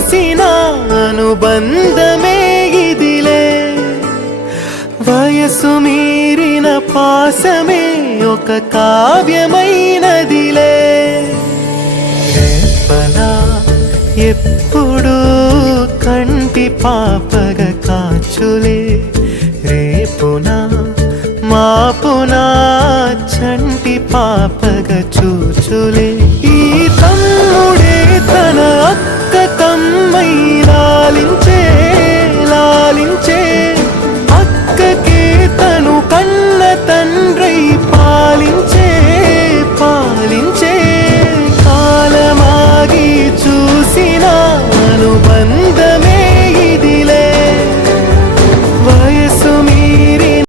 చూసిన అనుబంధమే ఇదిలే వయసు మీరిన పాసమే ఒక కావ్యమైనదిలే రేపనా ఎప్పుడు కంటి పాపగ కాచులే రేపునా మాపునా చంటి పాపగ చూచులే